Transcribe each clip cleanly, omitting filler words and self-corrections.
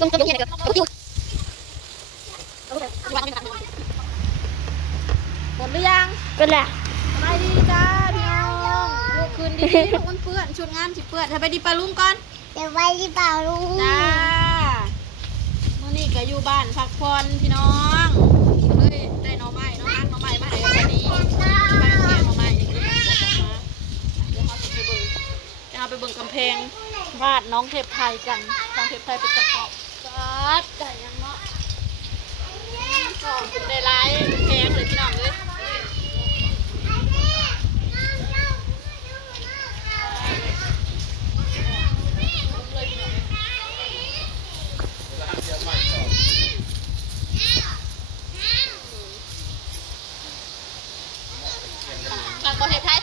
ลงเย็นเลยก็หมดหรือยัง ก็แหละ สบายดีจ้าพี่น้องลูกคืนดีๆลูกมันเปื้อนชุดงามสิเปื้อนสบายดีปลาลุงก่อน จะไปที่เปล่าลุง จ้ามื่อนี้ก็อยู่บ้านพักผ่อนพี่น้องเลยได้หน่อไม้เนาะฮักหน่อไม้มาให้วันนี้ไปแกงหน่อไม้อย่างนี้มาเดี๋ยวเขาจะไปเบิ่งจะเอาไปเบิ่งกำแพงวาดน้องเทพไทยกันน้องเทพไทยเป็นตะกอบจัดได้ยังเนาะก็เป็นได้ร้ายแพงเลยพี่น้องเลยการประเทศไทย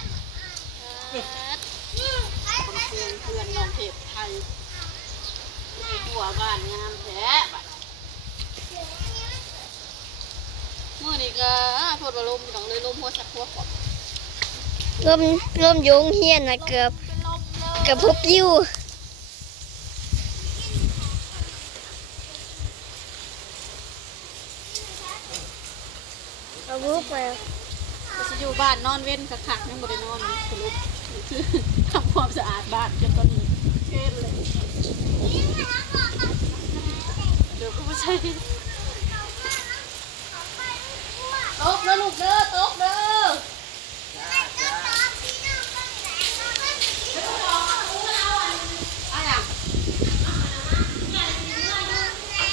เพื่อนน้องเทพไทยหัวบ้านงามแท้มื่อนี้ก็พดบอลมพี่น้องเลยลมหัวสักหัวขอบ ร่มยุงเฮียนนะเกือบพบอยู่เอาบุกไป จะอยู่บ้านนอนเว้นขักๆยังบ่ได้นอนสรุปคือทำความสะอาดบ้านจนตอนนี้เกลี้ยเลยเดี๋ยวก็ไม่ใช่ตกเด้อลูกเด้อตกเด้อ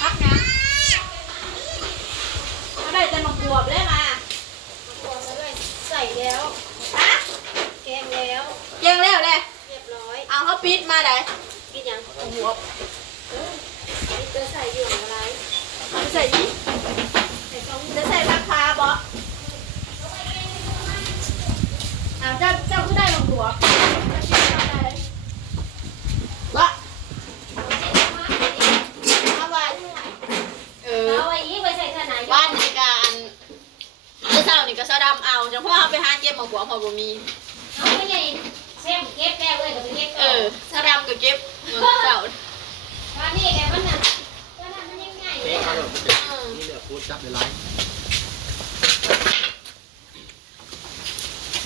พักนะอะไรจะมาบวบเลยมาใส่แล้วฮะแกงแล้วแกงแล้วเลยเรียบร้อยเอาเขาปิดมาได้ปิดยังหัวจะใส่อยู่อะไรจะใส่ยี่จะใส่ราคาบ่เจ้าก็ได้ลงหัววะเอาไว้เอาไว้อีกไว้ใส่ขนาด บ้านในการเมื่อเช้านี่ก็เช้าดำเอาจังเพราะเอาไปหาเก็บมาหัวพอบ่มี เอาไม่ใหญ่เซ่เก็บแล้วเลยก็ไปเก็บ เช้าดำก็เก็บเมื่อเช้า ตอนนี้แกมันน่ะตอนนั้นมันยังไง เป๊ะเขาเลยนี่เดี๋ยวพูดจับในไลน์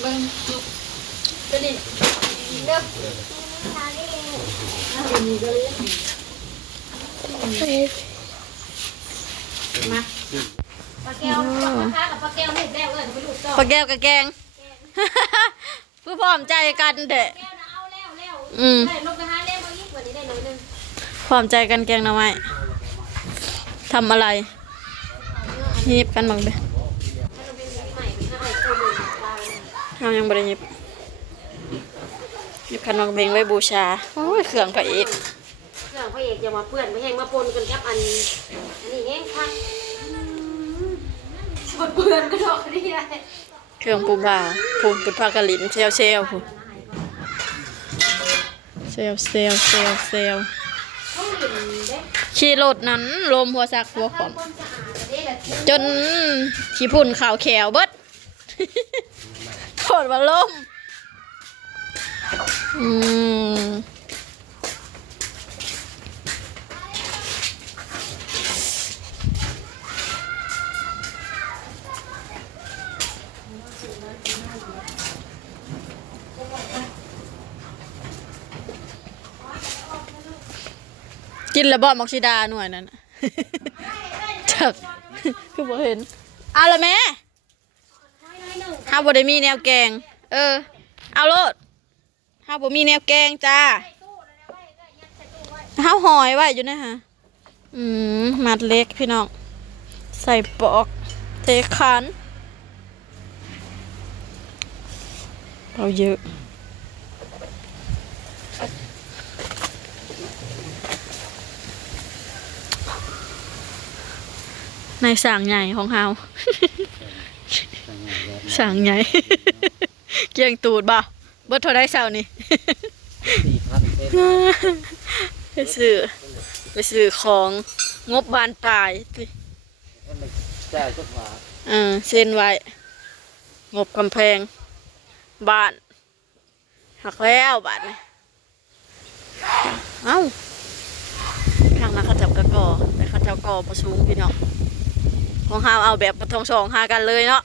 เบิ่งจุ๊บกระดิ่งเด้อเอาดีก็เลยมา ปลาแก้วปลาค้ากับปลาแก้วลูกแล้วเลยไปลูกต่อ ปลาแก้วกับแกงเพื่อพร้อมใจกันเด้อ แก้วนะเอาแล้ว อืม ได้ลงกระทะแล้วมาอีกวันนี้ได้หน่อยนึง พร้อมใจกันแกงหน่อไม้ทำอะไรหยิบกันบ้างเด้อ ถ้าเราเป็นใหม่ถ้าเอาตัวมือปลา เรายังบ่ได้หยิบขนมเบงไว้บูชาโอ้ยเครื่องพระเอก เครื่องพระเอกอย่ามาเปื้อนไม่แห้งมาปนกันครับอันนี้แห้งคักปนเปื้อนก็ดอกนี่ได้ เครื่องปูบาพูนปุดพากะลินเซลเซลพูนเซลเซลเซลเซล เขาหลินเด้ ขี่รถนั้นลมหัวซักหัวขอม คนสะอาดเด้แบบ จนขี้พุ่นขาวแขวเบิด โคตรว่าลมกินแล้วบ่มักซิดาหน่วยนั้นน่ะ จักคือบ่เห็นเอาละแม่เฮาบ่ได้มีแนวแกงเอาโลดเฮาบ่มีแนวแกงจ้าเฮาหอยไว้อยู่นะฮะมัดเล็กพี่น้องใส่ปอกเทคันเอาเยอะในสั่งใหญ่ของเฮา สั่งใหญ่ เกียงตูดบ่เบิดเท่าได้เช้านี่ ไปซื้อของงบบานปลายสิ จ่ายก็ขวา เส้นไว้งบกำแพงบ้านหักแล้วบ้านนี่เอ้าทางนั้นเขาจับกระกอ ก่อประชุมพี่น้องของเฮาเอาแบบบ่ต้องสองหากันเลยเนาะ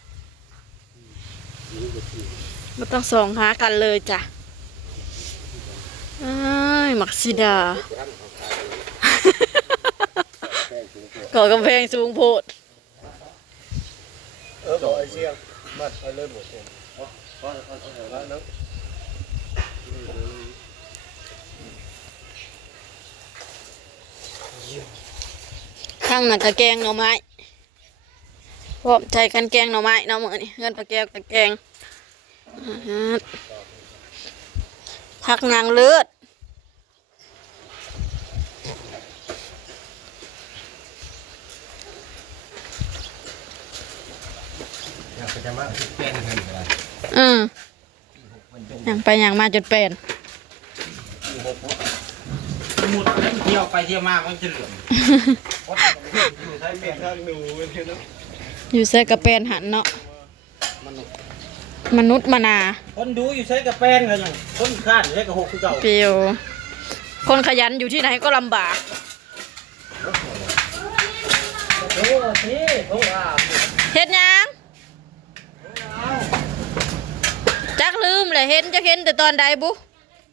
บ่ต้องสองหากันเลยจ้ะเอ้ยมักซิดาก่อกำแพงสูงโพด บอกไอ้เชียงมัดไปเลยหมดเลยแล้วเนาะ ข้างหนักกะแกงหน่อไม้พร้อมใจกันแกงหน่อไม้เนาะมื้อนี้เงินปลาแก้วกะแกงผักนางเลือด อยากไปจะมาเป็นเงินอะไร อย่างไปอย่างมาจนเป็น หมดแล้วเที่ยวไปเที่ยวมาก็จะเหลืออยู่ใช้เมียทางหนูเลยเนาะ อยู่ใส่กระเป็นหันเนาะมนุษย์มนา คนดูอยู่ใช้กระแปนกันอย่างคนคาดใช้กระหกคือเก่า เปียวคนขยันอยู่ที่ไหนก็ลำบาก โอ้สิโอ้อา เฮ็ดหยังจักลืมเลยเห็นจะเห็นแต่ตอนใดบุ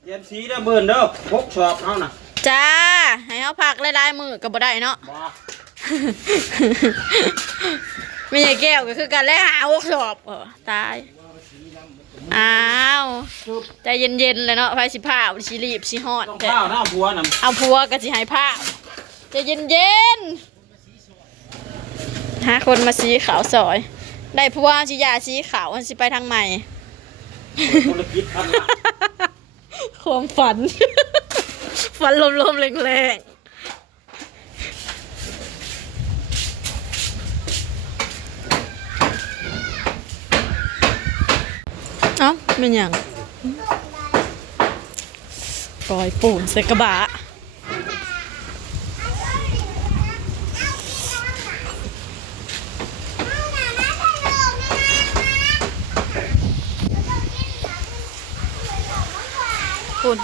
เย็นสีเด้อเบิ่นเด้อพกสอบเอาน่ะ จ้าให้เขาพักหลายๆมือก็บ่ได้เนาะ บ่ ไม่ใช่แก้วก็คือการแล่หาอกสอบตายอ้าวใจเย็นๆเลยเนาะไฟสิผ้าสิรีบสิฮอด ต้อง แต่ ข้าวหน้าบัวน่ะ เอาผัวก็สิให้ผ้าใจเย็นๆหาคนมาสีขาวซอย ได้ผัวสิยาสีขาวสิไปทางใหม่ ธุรกิจพันละ ความฝัน ฝันลมๆแรงๆเอ้าเป็นหยังปล่อยปูนใส่กระบะปูน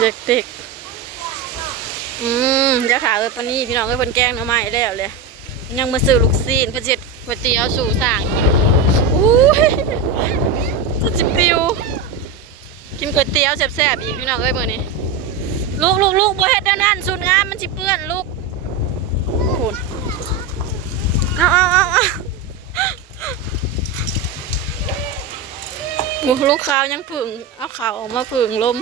เด็กๆจะขาปานนี้พี่น้องเพิ่นแกงหน่อไม้แล้วเลยยังมาซื้อลูกซีนเพิ่นเฮ็ดก๋วยเตี๋ยวสู่สร้างอุ้ยสุดจิปิวกินก๋วยเตี๋ยวแซ่บๆอีกพี่น้องมื้อนี้ลูกบ่เฮ็ดแนวนั้นสูตรงามมันสิเปื้อนลูกพูนเอาลูกขาวยังผึ่งเอาขาวออกมาผึ่งลม